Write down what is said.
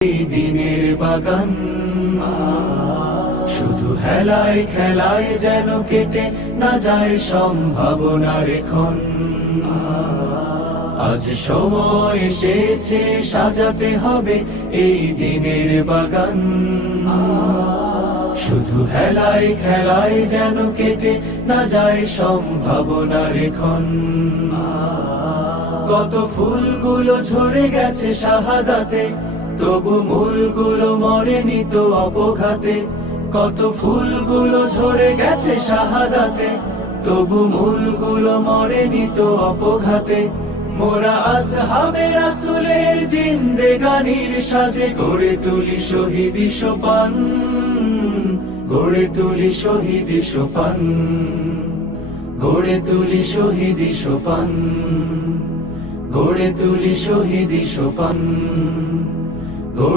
এই দিনের বাগান শুধু হেলায় খেলায় যেন কেটে না যায় সম্ভাবনার ক্ষণ। আজ সময় এসেছে সাজাতে হবে এই দিনের বাগান, শুধু হেলায় খেলায় যেন কেটে না যায় সম্ভাবনার ক্ষণ। কত ফুলগুলো ঝরে গেছে শাহাদাতে, তবু মূলগুলো মরেনি তো অপঘাতে। কত ফুলগুলো ঝরে গেছে শাহাদাতে, তবু মূলগুলো মরেনি তো অপঘাতে। মোরা আসহাবে রাসূলের জিন্দেগানির সাজে গড়ে তুলি শহীদি সোপান, গড়ে তুলি শহীদি সোপান, গড়ে তুলি শহীদি সোপান, গড়ে তুলি শহীদি সোপান।